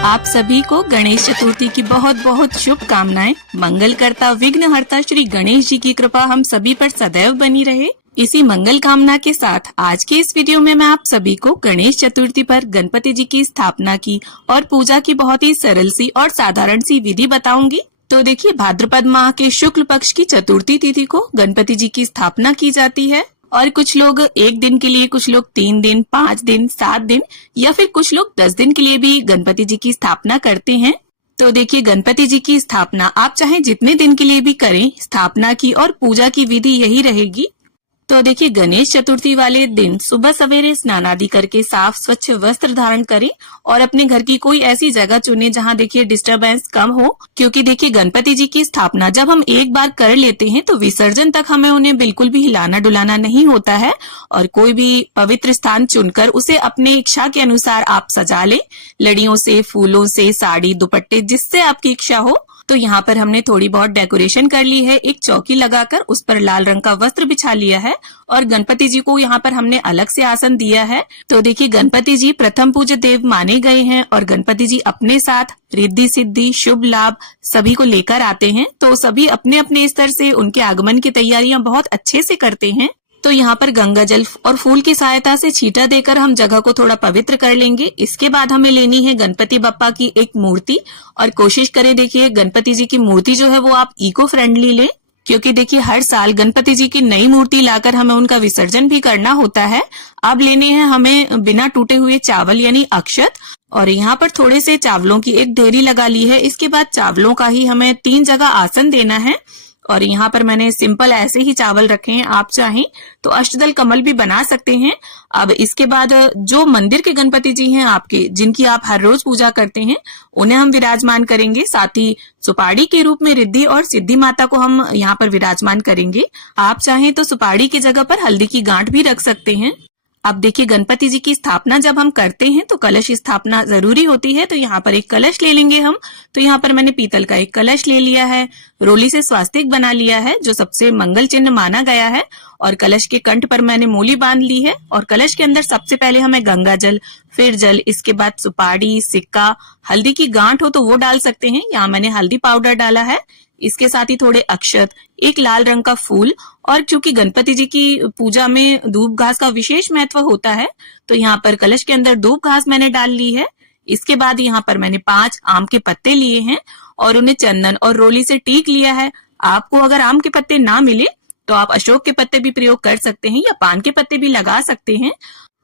आप सभी को गणेश चतुर्थी की बहुत बहुत शुभकामनाएं। मंगलकर्ता विघ्नहर्ता श्री गणेश जी की कृपा हम सभी पर सदैव बनी रहे। इसी मंगल कामना के साथ आज के इस वीडियो में मैं आप सभी को गणेश चतुर्थी पर गणपति जी की स्थापना की और पूजा की बहुत ही सरल सी और साधारण सी विधि बताऊंगी। तो देखिए, भाद्रपद माह के शुक्ल पक्ष की चतुर्थी तिथि को गणपति जी की स्थापना की जाती है और कुछ लोग 1 दिन के लिए, कुछ लोग 3 दिन, 5 दिन, 7 दिन या फिर कुछ लोग 10 दिन के लिए भी गणपति जी की स्थापना करते हैं। तो देखिए, गणपति जी की स्थापना आप चाहे जितने दिन के लिए भी करें, स्थापना की और पूजा की विधि यही रहेगी। तो देखिए, गणेश चतुर्थी वाले दिन सुबह सवेरे स्नान आदि करके साफ स्वच्छ वस्त्र धारण करें और अपने घर की कोई ऐसी जगह चुने जहां देखिए डिस्टरबेंस कम हो, क्योंकि देखिए गणपति जी की स्थापना जब हम एक बार कर लेते हैं तो विसर्जन तक हमें उन्हें बिल्कुल भी हिलाना डुलाना नहीं होता है। और कोई भी पवित्र स्थान चुनकर उसे अपने इच्छा के अनुसार आप सजा लें, लड़ियों से, फूलों से, साड़ी, दुपट्टे, जिससे आपकी इच्छा हो। तो यहाँ पर हमने थोड़ी बहुत डेकोरेशन कर ली है। एक चौकी लगाकर उस पर लाल रंग का वस्त्र बिछा लिया है और गणपति जी को यहाँ पर हमने अलग से आसन दिया है। तो देखिए, गणपति जी प्रथम पूज्य देव माने गए हैं और गणपति जी अपने साथ रिद्धि सिद्धि शुभ लाभ सभी को लेकर आते हैं। तो सभी अपने अपने स्तर से उनके आगमन की तैयारियां बहुत अच्छे से करते हैं। तो यहाँ पर गंगा जल और फूल की सहायता से छींटा देकर हम जगह को थोड़ा पवित्र कर लेंगे। इसके बाद हमें लेनी है गणपति बप्पा की एक मूर्ति और कोशिश करें देखिए गणपति जी की मूर्ति जो है वो आप इको फ्रेंडली लें, क्योंकि देखिए हर साल गणपति जी की नई मूर्ति लाकर हमें उनका विसर्जन भी करना होता है। अब लेने हैं हमें बिना टूटे हुए चावल यानी अक्षत और यहाँ पर थोड़े से चावलों की एक ढेरी लगा ली है। इसके बाद चावलों का ही हमें 3 जगह आसन देना है और यहाँ पर मैंने सिंपल ऐसे ही चावल रखे हैं। आप चाहें तो अष्टदल कमल भी बना सकते हैं। अब इसके बाद जो मंदिर के गणपति जी हैं आपके, जिनकी आप हर रोज पूजा करते हैं, उन्हें हम विराजमान करेंगे। साथ ही सुपाड़ी के रूप में रिद्धि और सिद्धि माता को हम यहाँ पर विराजमान करेंगे। आप चाहें तो सुपाड़ी की जगह पर हल्दी की गांठ भी रख सकते हैं। अब देखिए, गणपति जी की स्थापना जब हम करते हैं तो कलश स्थापना जरूरी होती है। तो यहाँ पर एक कलश ले लेंगे हम। तो यहाँ पर मैंने पीतल का एक कलश ले लिया है, रोली से स्वास्तिक बना लिया है जो सबसे मंगल चिन्ह माना गया है और कलश के कंठ पर मैंने मूली बांध ली है और कलश के अंदर सबसे पहले हमें गंगा जल, फिर जल, इसके बाद सुपाड़ी, सिक्का, हल्दी की गांठ हो तो वो डाल सकते हैं। यहाँ मैंने हल्दी पाउडर डाला है। इसके साथ ही थोड़े अक्षत, एक लाल रंग का फूल और चूंकि गणपति जी की पूजा में दूब घास का विशेष महत्व होता है तो यहाँ पर कलश के अंदर दूब घास मैंने डाल ली है। इसके बाद यहाँ पर मैंने 5 आम के पत्ते लिए हैं और उन्हें चंदन और रोली से टीक लिया है। आपको अगर आम के पत्ते ना मिले तो आप अशोक के पत्ते भी प्रयोग कर सकते हैं या पान के पत्ते भी लगा सकते हैं।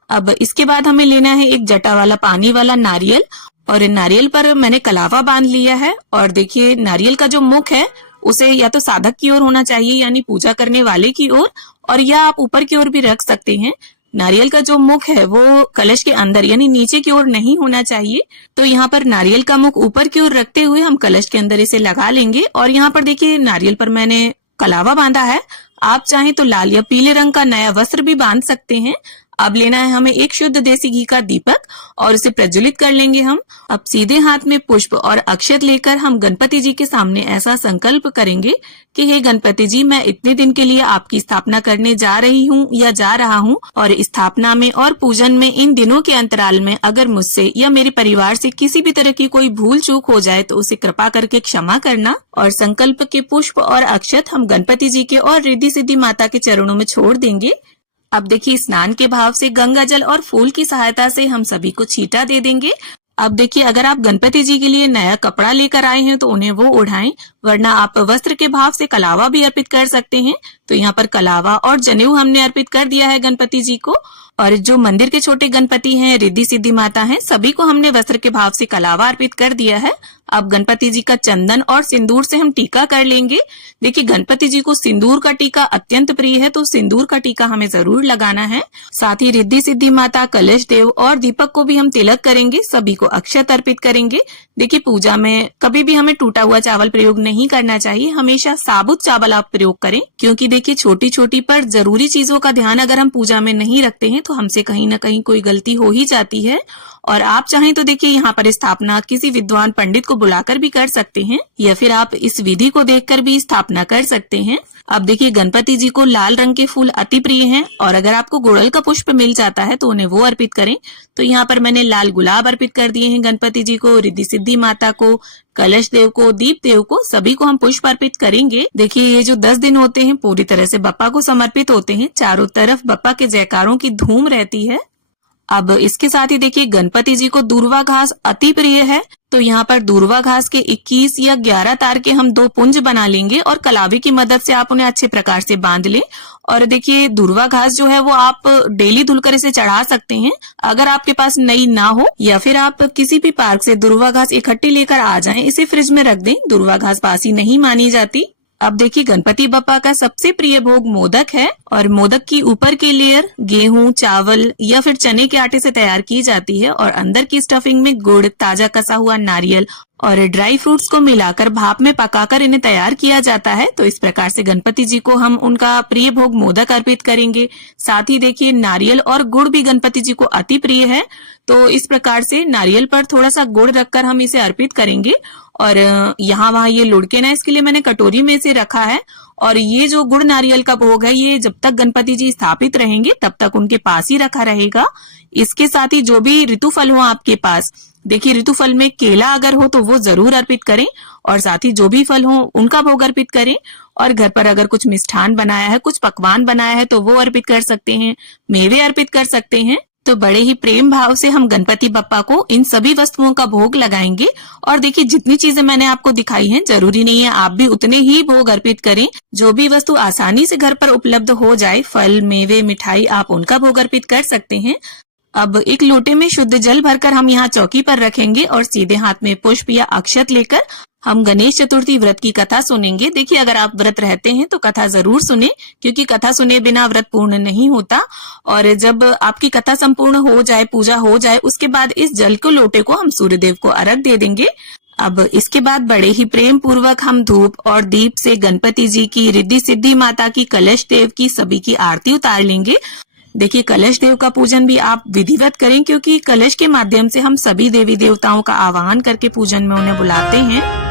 अब इसके बाद हमें लेना है एक जटा वाला पानी वाला नारियल और नारियल पर मैंने कलावा बांध लिया है। और देखिए, नारियल का जो मुख है उसे या तो साधक की ओर होना चाहिए यानी पूजा करने वाले की ओर, और या आप ऊपर की ओर भी रख सकते हैं। नारियल का जो मुख है वो कलश के अंदर यानी नीचे की ओर नहीं होना चाहिए। तो यहाँ पर नारियल का मुख ऊपर की ओर रखते हुए हम कलश के अंदर इसे लगा लेंगे। और यहाँ पर देखिए, नारियल पर मैंने कलावा बांधा है। आप चाहें तो लाल या पीले रंग का नया वस्त्र भी बांध सकते हैं। अब लेना है हमें एक शुद्ध देसी घी का दीपक और उसे प्रज्वलित कर लेंगे हम। अब सीधे हाथ में पुष्प और अक्षत लेकर हम गणपति जी के सामने ऐसा संकल्प करेंगे कि हे गणपति जी, मैं इतने दिन के लिए आपकी स्थापना करने जा रही हूँ या जा रहा हूँ और स्थापना में और पूजन में इन दिनों के अंतराल में अगर मुझसे या मेरे परिवार से किसी भी तरह की कोई भूल चूक हो जाए तो उसे कृपा करके क्षमा करना। और संकल्प के पुष्प और अक्षत हम गणपति जी के और रिद्धि सिद्धि माता के चरणों में छोड़ देंगे। अब देखिए, स्नान के भाव से गंगा जल और फूल की सहायता से हम सभी को छींटा दे देंगे। अब देखिए, अगर आप गणपति जी के लिए नया कपड़ा लेकर आए हैं तो उन्हें वो ओढ़ाएं, वरना आप वस्त्र के भाव से कलावा भी अर्पित कर सकते हैं। तो यहाँ पर कलावा और जनेऊ हमने अर्पित कर दिया है गणपति जी को। और जो मंदिर के छोटे गणपति हैं, रिद्धि सिद्धि माता हैं, सभी को हमने वस्त्र के भाव से कलावा अर्पित कर दिया है। अब गणपति जी का चंदन और सिंदूर से हम टीका कर लेंगे। देखिए, गणपति जी को सिंदूर का टीका अत्यंत प्रिय है तो सिंदूर का टीका हमें जरूर लगाना है। साथ ही रिद्धि सिद्धि माता, कलश देव और दीपक को भी हम तिलक करेंगे, सभी को अक्षत अर्पित करेंगे। देखिए, पूजा में कभी भी हमें टूटा हुआ चावल प्रयोग नहीं करना चाहिए, हमेशा साबुत चावल आप प्रयोग करें, क्योंकि देखिए छोटी छोटी पर जरूरी चीजों का ध्यान अगर हम पूजा में नहीं रखते हैं तो हमसे कहीं ना कहीं कोई गलती हो ही जाती है। और आप चाहें तो देखिए यहाँ पर स्थापना किसी विद्वान पंडित को बुलाकर भी कर सकते हैं, या फिर आप इस विधि को देखकर भी स्थापना कर सकते हैं। अब देखिए गणपति जी को लाल रंग के फूल अति प्रिय हैं, और अगर आपको गुड़हल का पुष्प मिल जाता है तो उन्हें वो अर्पित करें। तो यहाँ पर मैंने लाल गुलाब अर्पित कर दिए हैं गणपति जी को, रिद्धि सिद्धि माता को, कलश देव को, दीप देव को, सभी को हम पुष्प अर्पित करेंगे। देखिए ये जो 10 दिन होते हैं पूरी तरह से बप्पा को समर्पित होते हैं। चारों तरफ बप्पा के जयकारों की धूम रहती है। अब इसके साथ ही देखिए गणपति जी को दूर्वा घास अति प्रिय है, तो यहाँ पर दूर्वा घास के 21 या 11 तार के हम 2 पुंज बना लेंगे और कलावी की मदद से आप उन्हें अच्छे प्रकार से बांध लें। और देखिए दूर्वा घास जो है वो आप डेली धुलकर इसे चढ़ा सकते हैं। अगर आपके पास नई ना हो, या फिर आप किसी भी पार्क से दूर्वा घास इकट्ठी लेकर आ जाएं, इसे फ्रिज में रख दें। दूर्वा घास बासी नहीं मानी जाती। अब देखिए गणपति बप्पा का सबसे प्रिय भोग मोदक है, और मोदक की ऊपर की लेयर गेहूं, चावल या फिर चने के आटे से तैयार की जाती है, और अंदर की स्टफिंग में गुड़, ताजा कसा हुआ नारियल और ड्राई फ्रूट्स को मिलाकर भाप में पकाकर इन्हें तैयार किया जाता है। तो इस प्रकार से गणपति जी को हम उनका प्रिय भोग मोदक अर्पित करेंगे। साथ ही देखिए नारियल और गुड़ भी गणपति जी को अति प्रिय है, तो इस प्रकार से नारियल पर थोड़ा सा गुड़ रखकर हम इसे अर्पित करेंगे। और यहाँ वहाँ ये लुढ़के ना, इसके लिए मैंने कटोरी में इसे रखा है। और ये जो गुड़ नारियल का भोग है, ये जब तक गणपति जी स्थापित रहेंगे तब तक उनके पास ही रखा रहेगा। इसके साथ ही जो भी ऋतु फल हो आपके पास, देखिए ऋतु फल में केला अगर हो तो वो जरूर अर्पित करें, और साथ ही जो भी फल हो उनका भोग अर्पित करें। और घर पर अगर कुछ मिष्ठान बनाया है, कुछ पकवान बनाया है तो वो अर्पित कर सकते हैं, मेवे अर्पित कर सकते हैं। तो बड़े ही प्रेम भाव से हम गणपति बप्पा को इन सभी वस्तुओं का भोग लगाएंगे। और देखिए जितनी चीजें मैंने आपको दिखाई हैं, जरूरी नहीं है आप भी उतने ही भोग अर्पित करें। जो भी वस्तु आसानी से घर पर उपलब्ध हो जाए, फल, मेवे, मिठाई, आप उनका भोग अर्पित कर सकते हैं। अब एक लोटे में शुद्ध जल भरकर हम यहाँ चौकी पर रखेंगे, और सीधे हाथ में पुष्प या अक्षत लेकर हम गणेश चतुर्थी व्रत की कथा सुनेंगे। देखिए अगर आप व्रत रहते हैं तो कथा जरूर सुने, क्योंकि कथा सुने बिना व्रत पूर्ण नहीं होता। और जब आपकी कथा संपूर्ण हो जाए, पूजा हो जाए, उसके बाद इस जल को लोटे को हम सूर्य देव को अर्घ दे देंगे। अब इसके बाद बड़े ही प्रेम पूर्वक हम धूप और दीप से गणपति जी की, रिद्धि सिद्धि माता की, कलश देव की, सभी की आरती उतार लेंगे। देखिए कलश देव का पूजन भी आप विधिवत करें, क्योंकि कलश के माध्यम से हम सभी देवी देवताओं का आवाहन करके पूजन में उन्हें बुलाते हैं।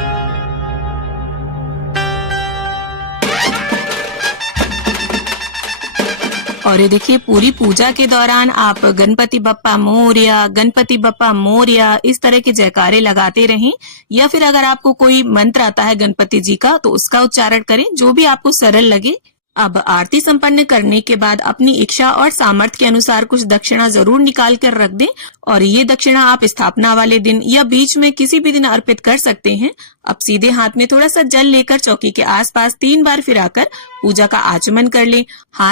और ये देखिए पूरी पूजा के दौरान आप गणपति बप्पा मोरया, गणपति बप्पा मोरया इस तरह के जयकारे लगाते रहें, या फिर अगर आपको कोई मंत्र आता है गणपति जी का तो उसका उच्चारण करें, जो भी आपको सरल लगे। अब आरती संपन्न करने के बाद अपनी इच्छा और सामर्थ्य के अनुसार कुछ दक्षिणा जरूर निकाल कर रख दें, और ये दक्षिणा आप स्थापना वाले दिन या बीच में किसी भी दिन अर्पित कर सकते हैं। अब सीधे हाथ में थोड़ा सा जल लेकर चौकी के आसपास 3 बार फिराकर पूजा का आचमन कर लें। हाथ